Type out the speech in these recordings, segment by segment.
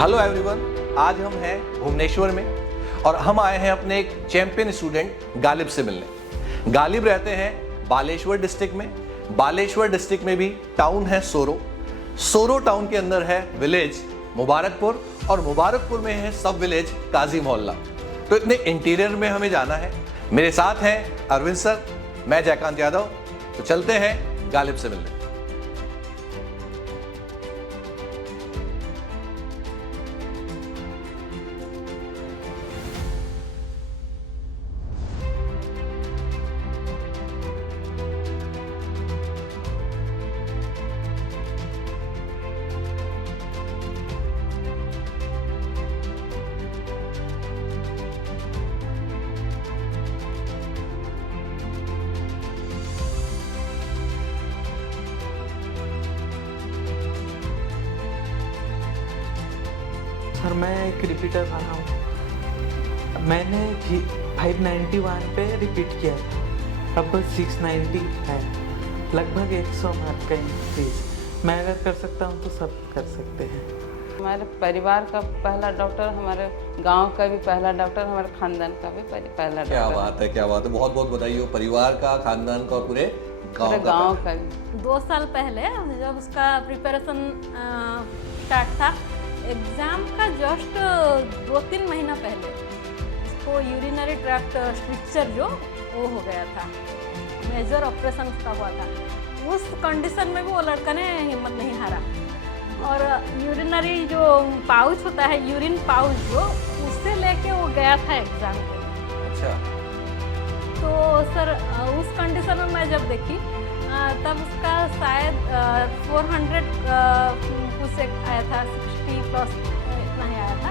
Hello everyone, आज हम हैं भुवनेश्वर में और हम आए हैं अपने एक चैंपियन स्टूडेंट गालिब से मिलने। गालिब रहते हैं बालेश्वर डिस्ट्रिक्ट में। बालेश्वर डिस्ट्रिक्ट में भी टाउन है सोरो टाउन के अंदर है विलेज मुबारकपुर और मुबारकपुर में है सब विलेज काजी मोहल्ला। तो इतने इंटीरियर में हमें जाना है। मेरे साथ हैं अरविंद सर, मैं जयकांत यादव। तो चलते हैं गालिब से मिलने। सर मैं एक रिपीटर रहा हूँ। मैंने 591 पे रिपीट किया था, अब 690 है, लगभग 100 मार्क का इंक्रीज। मैं अगर कर सकता हूँ तो सब कर सकते हैं। हमारे परिवार का पहला डॉक्टर, हमारे गांव का भी पहला डॉक्टर, हमारे खानदान का भी पहला डॉक्टर। क्या बात है, क्या बात है। बहुत बहुत बधाई हो परिवार का, खानदान का और पूरे गांव का भी। 2 साल पहले जब उसका प्रिपरेशन स्टार्ट था, एग्ज़ाम का जस्ट 2-3 महीना पहले उसको यूरिनरी ट्रैक्ट स्ट्रक्चर जो वो हो गया था, मेजर ऑपरेशन उसका हुआ था। उस कंडीशन में भी वो लड़का ने हिम्मत नहीं हारा और यूरिनरी जो पाउच होता है, यूरिन पाउच जो, उससे लेके वो गया था एग्ज़ाम के। अच्छा। तो सर उस कंडीशन में मैं जब देखी तब उसका शायद 400 कुछ आया था, 60 प्लस इतना ही आया था।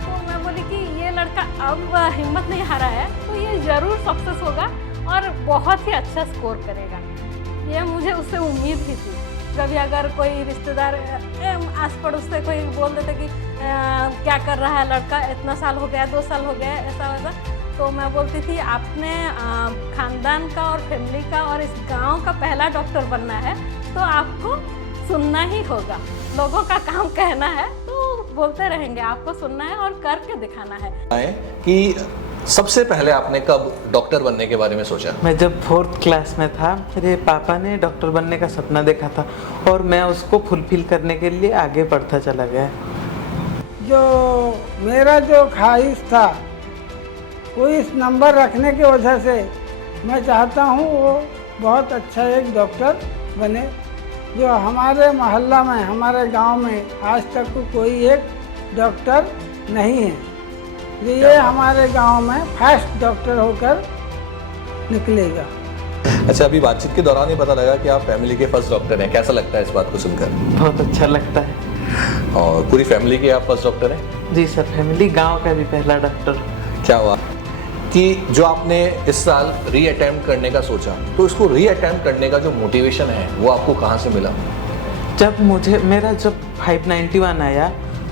तो मैं बोली कि ये लड़का अब हिम्मत नहीं हारा है तो ये ज़रूर सक्सेस होगा और बहुत ही अच्छा स्कोर करेगा। ये मुझे उससे उम्मीद ही थी। कभी अगर कोई रिश्तेदार आस पड़ोस से कोई बोल देते कि क्या कर रहा है लड़का, इतना साल हो गया, 2 साल हो गया, ऐसा वैसा, तो मैं बोलती थी अपने खानदान का और फैमिली का और इस गांव का पहला डॉक्टर बनना है तो आपको सुनना ही होगा। लोगों का काम कहना है तो बोलते रहेंगे, आपको सुनना है और करके दिखाना है। कि सबसे पहले आपने कब डॉक्टर बनने के बारे में सोचा? मैं जब 4th क्लास में था, मेरे पापा ने डॉक्टर बनने का सपना देखा था और मैं उसको फुलफिल करने के लिए आगे बढ़ता चला गया। जो मेरा जो ख्वाहिश था वो इस नंबर रखने की वजह से मैं चाहता हूँ वो बहुत अच्छा एक डॉक्टर बने। जो हमारे मोहल्ला में, हमारे गांव में आज तक कोई एक डॉक्टर नहीं है, ये हमारे गांव में फर्स्ट डॉक्टर होकर निकलेगा। अच्छा, अभी बातचीत के दौरान ही पता लगा कि आप फैमिली के फर्स्ट डॉक्टर हैं। कैसा लगता है इस बात को सुनकर? बहुत अच्छा लगता है। और पूरी फैमिली के आप फर्स्ट डॉक्टर हैं? जी सर, फैमिली गांव का भी पहला डॉक्टर। क्या हुआ कि जो आपने इस साल री अटेम्प्ट करने का सोचा, तो इसको री अटेम्प्ट करने का जो मोटिवेशन है वो आपको कहाँ से मिला? जब मेरा जब 591 आया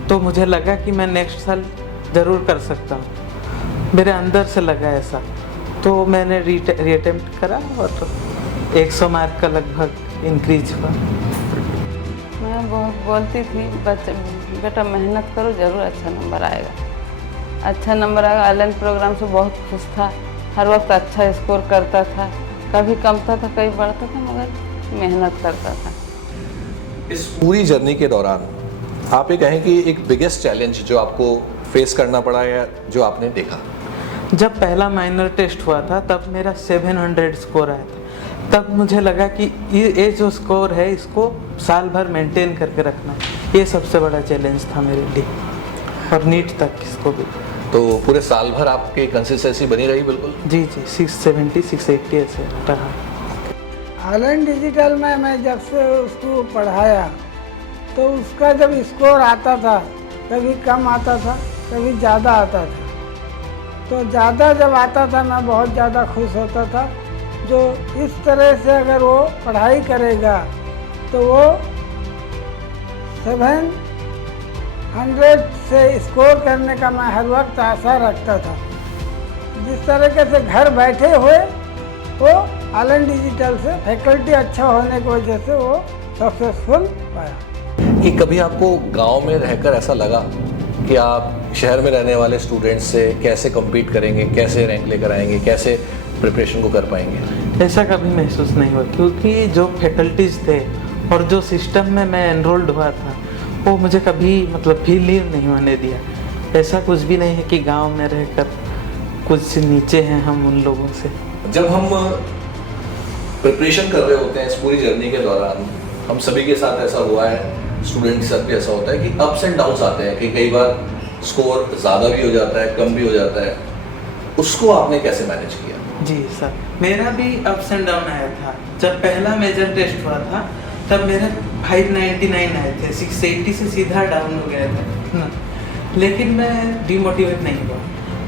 तो मुझे लगा कि मैं नेक्स्ट साल ज़रूर कर सकता हूँ। मेरे अंदर से लगा ऐसा, तो मैंने री अटेम्प्ट करा और 100 मार्क का लगभग इंक्रीज हुआ। मैं बहुत बोलती थी बेटा मेहनत करो, ज़रूर अच्छा नंबर आएगा, अच्छा नंबर आएगा। ऑनलाइन प्रोग्राम से बहुत खुश था, हर वक्त अच्छा स्कोर करता था, कभी कम था तो कभी बढ़ता था, मगर मेहनत करता था। इस पूरी जर्नी के दौरान आप ये कहें कि एक बिगेस्ट चैलेंज जो आपको फेस करना पड़ा या जो आपने देखा? जब पहला माइनर टेस्ट हुआ था तब मेरा 700 स्कोर आया था। तब मुझे लगा कि ये जो स्कोर है इसको साल भर मेंटेन करके रखना, ये सबसे बड़ा चैलेंज था मेरे लिए, और नीट तक इसको भी। तो पूरे साल भर आपकी कंसिस्टेंसी बनी रही? बिल्कुल जी जी, 670 680 ऐसे रहा। ऑनलाइन डिजिटल में मैं जब से उसको पढ़ाया तो उसका जब स्कोर आता था, कभी कम आता था, कभी ज़्यादा आता था। तो ज़्यादा जब आता था मैं बहुत ज़्यादा खुश होता था। जो इस तरह से अगर वो पढ़ाई करेगा तो वो 700 से स्कोर करने का मैं हर वक्त आशा रखता था। जिस तरीके से घर बैठे हुए वो ऑनलाइन डिजिटल से फैकल्टी अच्छा होने की वजह से वो सक्सेसफुल पाया। कि कभी आपको गांव में रहकर ऐसा लगा कि आप शहर में रहने वाले स्टूडेंट्स से कैसे compete करेंगे, कैसे रैंक लेकर आएंगे, कैसे प्रिपरेशन को कर पाएंगे? ऐसा कभी महसूस नहीं हुआ, क्योंकि जो फैकल्टीज थे और जो सिस्टम में मैं एनरोल्ड हुआ था वो मुझे कभी मतलब फील ही नहीं होने दिया। ऐसा कुछ भी नहीं है कि गांव में रहकर कुछ नीचे हैं हम उन लोगों से। जब हम प्रिपरेशन कर रहे होते हैं इस पूरी जर्नी के दौरान, हम सभी के साथ ऐसा हुआ है, स्टूडेंट के साथ भी ऐसा होता है कि अप्स एंड डाउन्स आते हैं कि कई बार स्कोर ज़्यादा भी हो जाता है, कम भी हो जाता है। उसको आपने कैसे मैनेज किया? जी सर, मेरा भी अप्स एंड डाउन आया था। जब पहला मेजर टेस्ट हुआ था तब मेरे 599 आए थे, 680 से सीधा डाउन हो गया था ना। लेकिन मैं डिमोटिवेट नहीं हुआ,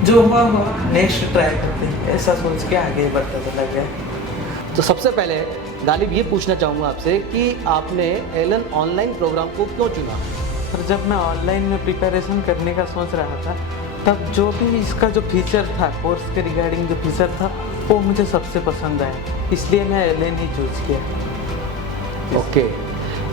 जो हुआ नेक्स्ट ट्राई करते हैं ऐसा सोच के आगे बढ़ता चला गया। तो सबसे पहले गालिब ये पूछना चाहूँगा आपसे कि आपने एलन ऑनलाइन प्रोग्राम को क्यों चुना? पर जब मैं ऑनलाइन में प्रिपरेशन करने का सोच रहा था तब जो भी इसका जो फीचर था, कोर्स के रिगार्डिंग जो फीचर था वो मुझे सबसे पसंद आया, इसलिए मैं एलन ही चूज किया। ओके,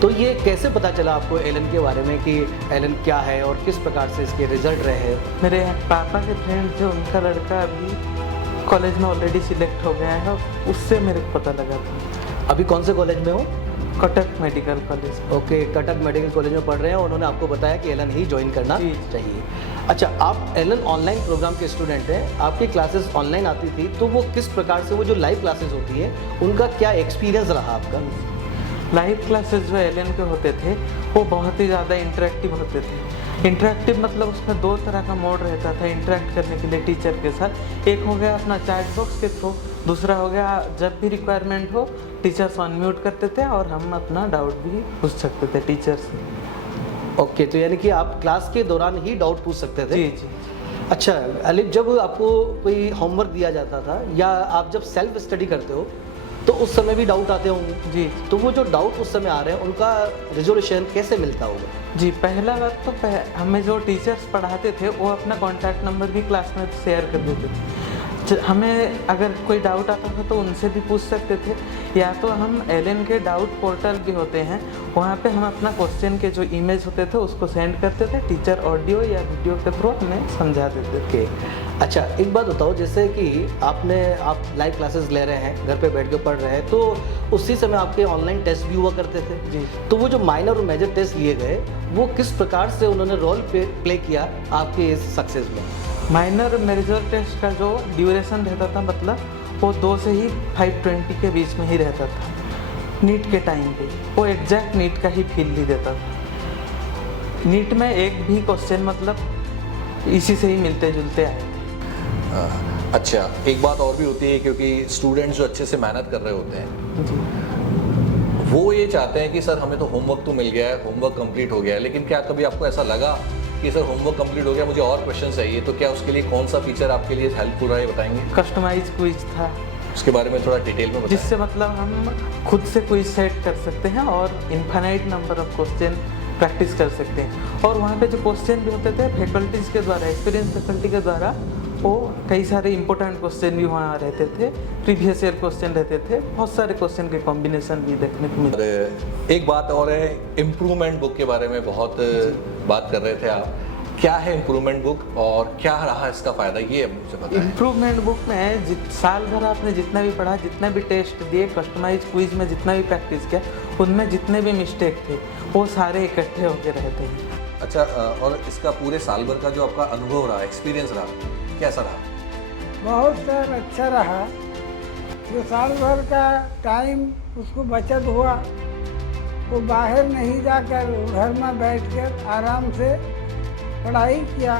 तो ये कैसे पता चला आपको एलन के बारे में कि एलन क्या है और किस प्रकार से इसके रिजल्ट रहे हैं? मेरे पापा के फ्रेंड थे, उनका लड़का अभी कॉलेज में ऑलरेडी सिलेक्ट हो गया है, उससे मेरे को पता लगा था। अभी कौन से कॉलेज में हो? Cuttack medical college. Okay, Cuttack medical college में पढ़ रहे हैं, उन्होंने आपको बताया कि एलन ही ज्वाइन करना जी। चाहिए। अच्छा, आप एलन ऑनलाइन प्रोग्राम के स्टूडेंट हैं, आपकी क्लासेस ऑनलाइन आती थी, तो वो किस प्रकार से, वो जो लाइव क्लासेस होती है उनका क्या एक्सपीरियंस रहा आपका? लाइव क्लासेस जो एलन के होते थे वो बहुत ही ज़्यादा इंटरेक्टिव होते थे। इंटरेक्टिव मतलब उसमें दो तरह का मोड रहता था इंटरेक्ट करने के लिए टीचर के साथ। एक हो गया अपना चैट बॉक्स के थ्रू, दूसरा हो गया जब भी रिक्वायरमेंट हो टीचर्स अनम्यूट करते थे और हम अपना डाउट भी पूछ सकते थे टीचर से। ओके, तो यानी कि आप क्लास के दौरान ही डाउट पूछ सकते थे? जी जी। अच्छा अलिफ, जब आपको कोई होमवर्क दिया जाता था या आप जब सेल्फ स्टडी करते हो तो उस समय भी डाउट आते होंगे? जी। तो वो जो डाउट उस समय आ रहे हैं उनका रिजोल्यूशन कैसे मिलता होगा? जी, पहला बात तो हमें जो टीचर्स पढ़ाते थे वो अपना कॉन्टैक्ट नंबर भी क्लास में शेयर कर देते थे। हमें अगर कोई डाउट आता था तो उनसे भी पूछ सकते थे, या तो हम एलन के डाउट पोर्टल भी होते हैं वहाँ पे हम अपना क्वेश्चन के जो इमेज होते थे उसको सेंड करते थे, टीचर ऑडियो या वीडियो के थ्रू हमें समझा देते थे। अच्छा, एक बात बताओ, जैसे कि आप लाइव क्लासेस ले रहे हैं, घर पे बैठ के पढ़ रहे हैं, तो उसी समय आपके ऑनलाइन टेस्ट भी हुआ करते थे? जी। तो वो जो माइनर और मेजर टेस्ट लिए गए वो किस प्रकार से उन्होंने रोल प्ले किया आपके इस सक्सेस में? माइनर मेजर टेस्ट का जो ड्यूरेशन रहता था मतलब वो 2 से ही 520 के बीच में ही रहता था। नीट के टाइम पे वो एग्जैक्ट नीट का ही फील ही देता था। नीट में एक भी क्वेश्चन मतलब इसी से ही मिलते जुलते आए थे। अच्छा, एक बात और भी होती है, क्योंकि स्टूडेंट्स जो अच्छे से मेहनत कर रहे होते हैं जी। वो ये चाहते हैं कि सर हमें तो होमवर्क तो मिल गया है, होमवर्क कंप्लीट हो गया है, लेकिन क्या कभी आपको ऐसा लगा कि सर होमवर्क कंप्लीट हो गया, मुझे और क्वेश्चन चाहिए, तो क्या उसके लिए कौन सा फीचर आपके लिए हेल्पफुल रहा है, बताएंगे? कस्टमाइज क्विज था, उसके बारे में थोड़ा डिटेल में बताएं। जिससे मतलब हम खुद से क्विज सेट कर सकते हैं और infinite number of question practice कर सकते हैं। और वहाँ पे जो क्वेश्चन भी होते थे फैकल्टीज़ के द्वारा, एक्सपीरियंस फैकल्टी के द्वारा, वो कई सारे इंपॉर्टेंट क्वेश्चन भी वहाँ रहते थे, प्रीवियस ईयर क्वेश्चन रहते थे, बहुत सारे क्वेश्चन के कॉम्बिनेशन भी देखने को मिलते। और एक बात और है, इम्प्रूवमेंट बुक के बारे में बहुत बात कर रहे थे आप, क्या है इम्प्रूवमेंट बुक और क्या रहा इसका फ़ायदा, ये मुझे बताएं। इम्प्रूवमेंट बुक में साल भर आपने जितना भी पढ़ा, जितना भी टेस्ट दिए, कस्टमाइज क्विज में जितना भी प्रैक्टिस किया, उनमें जितने भी मिस्टेक थे वो सारे इकट्ठे होकर रहते हैं। अच्छा, और इसका पूरे साल भर का जो आपका अनुभव रहा, एक्सपीरियंस रहा, कैसा रहा? बहुत सर अच्छा रहा। जो साल भर का टाइम उसको बचत हुआ, वो बाहर नहीं जाकर घर में बैठकर आराम से पढ़ाई किया।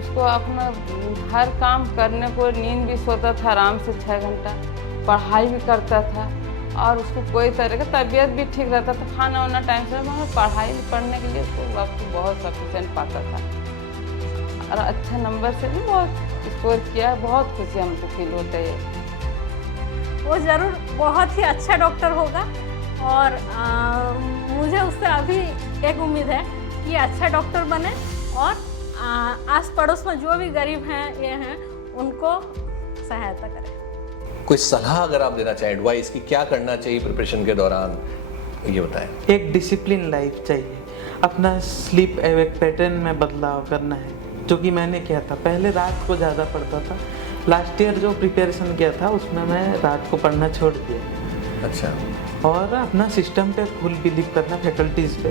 उसको अपना हर काम करने को, नींद भी सोता था आराम से 6 घंटा, पढ़ाई भी करता था और उसको कोई तरह का तबीयत भी ठीक रहता था, खाना वाना टाइम से, मगर पढ़ाई पढ़ने के लिए उसको वक्त बहुत सफिशेंट पाता था और अच्छा नंबर से भी बहुत स्कोर किया। बहुत खुशी हमको फील होता है। वो ज़रूर बहुत ही अच्छा डॉक्टर होगा और मुझे उससे अभी एक उम्मीद है कि अच्छा डॉक्टर बने और आस पड़ोस में जो भी गरीब हैं ये हैं उनको सहायता करें। कोई सलाह अगर आप देना चाहें, एडवाइस कि क्या करना चाहिए प्रिपरेशन के दौरान, ये बताएं। एक डिसिप्लिन लाइफ चाहिए, अपना स्लीप पैटर्न में बदलाव करना है, जो कि मैंने किया था। पहले रात को ज़्यादा पढ़ता था, लास्ट ईयर जो प्रिपरेशन किया था उसमें मैं रात को पढ़ना छोड़ दिया। अच्छा, और अपना सिस्टम पे फुल बिलीव करना, फैकल्टीज़ पे,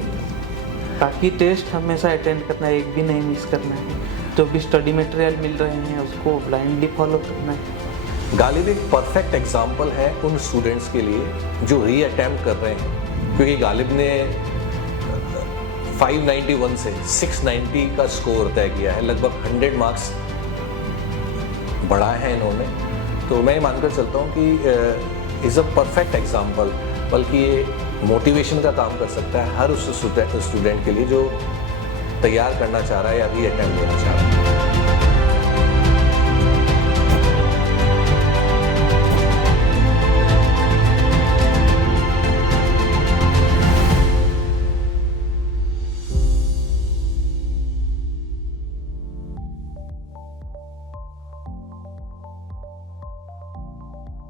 बाकी टेस्ट हमेशा अटेंड करना है, एक भी नहीं मिस करना है। जो भी स्टडी मटेरियल मिल रहे हैं उसको ब्लाइंडली फॉलो करना है। गालिब एक परफेक्ट एग्जाम्पल है उन स्टूडेंट्स के लिए जो री अटैम्प्ट कर रहे हैं, क्योंकि गालिब ने 591 से 690 का स्कोर तय किया है, लगभग 100 मार्क्स बढ़ाए हैं इन्होंने। तो मैं मानकर चलता हूँ कि इज़ अ परफेक्ट एग्जाम्पल, बल्कि ये मोटिवेशन का काम कर सकता है हर उस स्टूडेंट के लिए जो तैयार करना चाह रहा है या री अटैम्प्ट देना चाह रहा है।